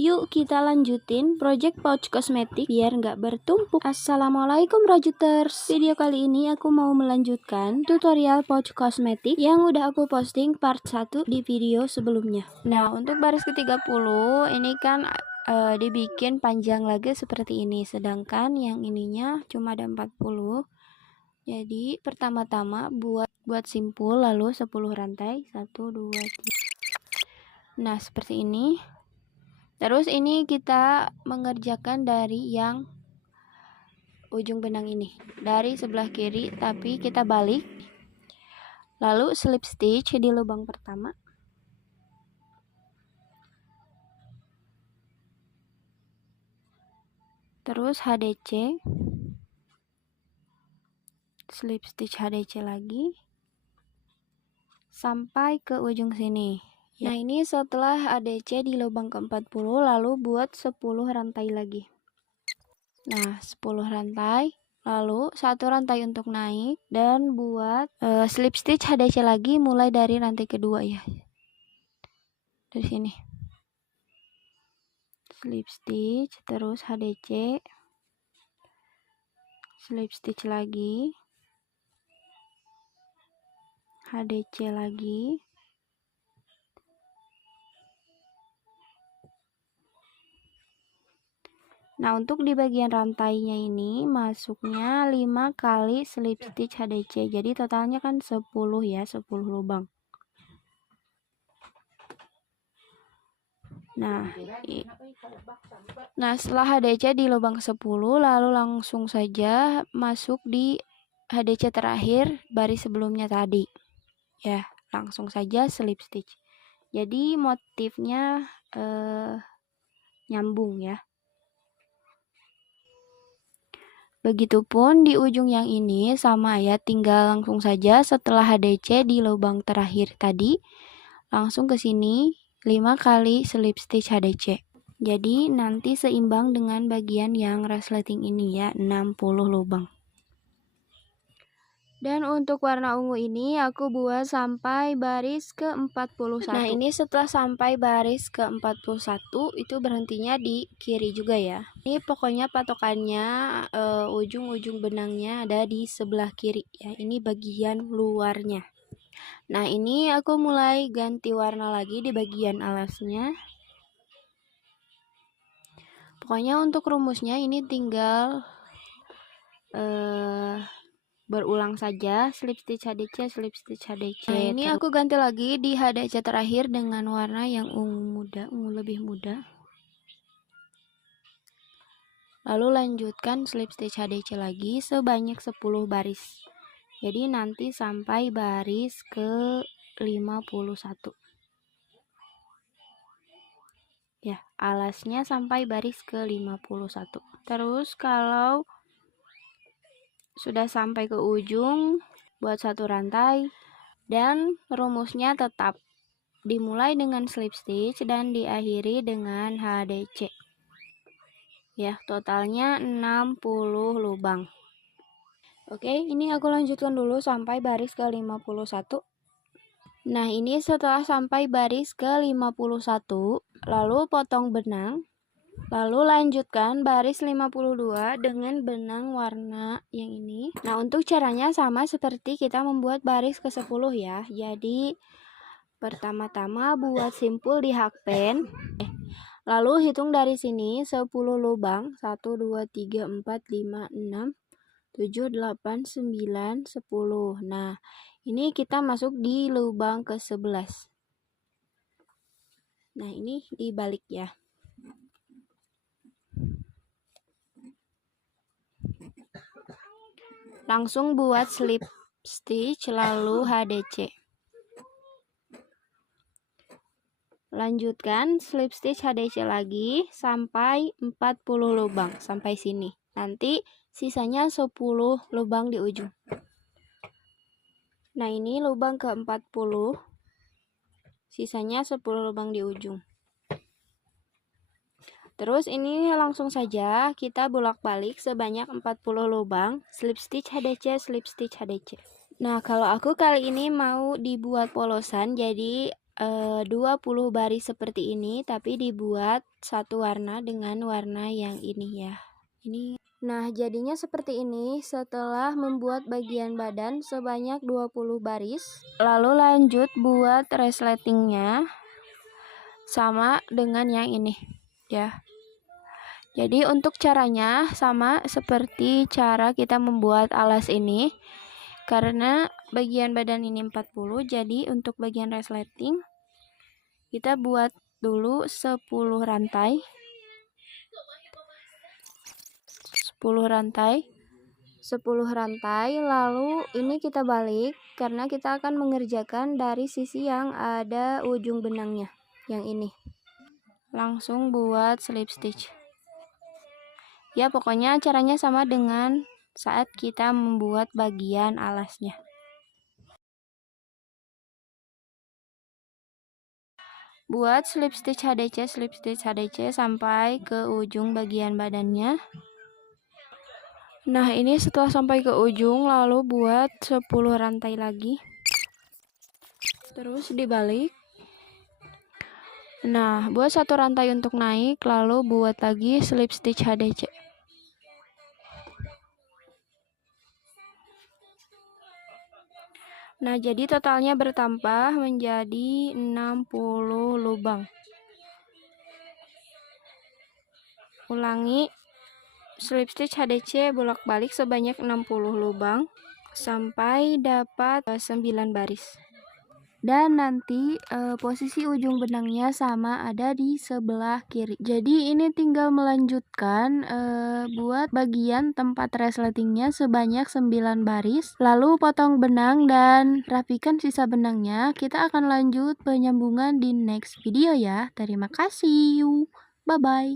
Yuk kita lanjutin project pouch kosmetik biar nggak bertumpuk. Assalamualaikum Rajuters. Video kali ini aku mau melanjutkan tutorial pouch kosmetik yang udah aku posting part 1 di video sebelumnya. Nah, untuk baris ke-30 ini kan dibikin panjang lagi seperti ini, sedangkan yang ininya cuma ada 40. Jadi pertama-tama buat simpul, lalu 10 rantai, 1 2 3. Nah, seperti ini. Terus ini kita mengerjakan dari yang ujung benang ini, dari sebelah kiri, tapi kita balik. Lalu slip stitch di lubang pertama. Terus HDC. Slip stitch HDC lagi. Sampai ke ujung sini. Nah, ini setelah ADC di lubang ke-40, lalu buat 10 rantai lagi. Nah, 10 rantai, lalu 1 rantai untuk naik, dan buat slip stitch HDC lagi mulai dari rantai kedua ya. Dari sini. Slip stitch, terus HDC. Slip stitch lagi. HDC lagi. Nah, untuk di bagian rantainya ini masuknya 5 kali slip stitch HDC. Jadi totalnya kan 10 ya, 10 lubang. Nah, setelah HDC di lubang 10, lalu langsung saja masuk di HDC terakhir baris sebelumnya tadi. Ya, langsung saja slip stitch. Jadi motifnya nyambung ya. Begitupun di ujung yang ini sama ya, tinggal langsung saja setelah HDC di lubang terakhir tadi, langsung ke sini 5 kali slip stitch HDC. Jadi nanti seimbang dengan bagian yang resleting ini ya, 60 lubang. Dan untuk warna ungu ini aku buat sampai baris ke-41. Nah, ini setelah sampai baris ke-41 itu berhentinya di kiri juga ya. Ini pokoknya patokannya ujung-ujung benangnya ada di sebelah kiri ya. Ini bagian luarnya. Nah, ini aku mulai ganti warna lagi di bagian alasnya. Pokoknya untuk rumusnya ini tinggal berulang saja, slip stitch HDC, slip stitch HDC. Nah, ini aku ganti lagi di HDC terakhir dengan warna yang ungu muda, ungu lebih muda. Lalu lanjutkan slip stitch HDC lagi sebanyak 10 baris. Jadi nanti sampai baris ke 51. Ya, alasnya sampai baris ke 51. Terus kalau sudah sampai ke ujung, buat 1 rantai, dan rumusnya tetap dimulai dengan slip stitch dan diakhiri dengan HDC. Ya, totalnya 60 lubang. Oke, ini aku lanjutkan dulu sampai baris ke 51. Nah, ini setelah sampai baris ke 51, lalu potong benang. Lalu lanjutkan baris 52 dengan benang warna yang ini. Nah, untuk caranya sama seperti kita membuat baris ke-10 ya. Jadi, pertama-tama buat simpul di hakpen. Lalu hitung dari sini 10 lubang. 1, 2, 3, 4, 5, 6, 7, 8, 9, 10. Nah, ini kita masuk di lubang ke-11. Nah, ini dibalik ya. Langsung buat slip stitch lalu HDC. Lanjutkan slip stitch HDC lagi sampai 40 lubang sampai sini. Nanti sisanya 10 lubang di ujung. Nah, ini lubang ke-40. Sisanya 10 lubang di ujung. Terus ini langsung saja kita bolak-balik sebanyak 40 lubang, slip stitch HDC, slip stitch HDC. Nah, kalau aku kali ini mau dibuat polosan, jadi 20 baris seperti ini, tapi dibuat satu warna dengan warna yang ini ya. Nah, jadinya seperti ini setelah membuat bagian badan sebanyak 20 baris. Lalu lanjut buat resletingnya sama dengan yang ini ya. Jadi untuk caranya sama seperti cara kita membuat alas ini. Karena bagian badan ini 40, jadi untuk bagian resleting kita buat dulu 10 rantai. 10 rantai, lalu ini kita balik karena kita akan mengerjakan dari sisi yang ada ujung benangnya, yang ini. Langsung buat slip stitch. Ya, pokoknya caranya sama dengan saat kita membuat bagian alasnya. Buat slip stitch HDC sampai ke ujung bagian badannya. Nah, ini setelah sampai ke ujung, lalu buat 10 rantai lagi. Terus dibalik. Nah, buat satu rantai untuk naik, lalu buat lagi slip stitch HDC. Nah, jadi totalnya bertambah menjadi 60 lubang. Ulangi slip stitch HDC bolak-balik sebanyak 60 lubang sampai dapat 9 baris. Dan nanti posisi ujung benangnya sama ada di sebelah kiri. Jadi ini tinggal melanjutkan buat bagian tempat resletingnya sebanyak 9 baris. Lalu potong benang dan rapikan sisa benangnya. Kita akan lanjut penyambungan di next video ya. Terima kasih. Bye-bye.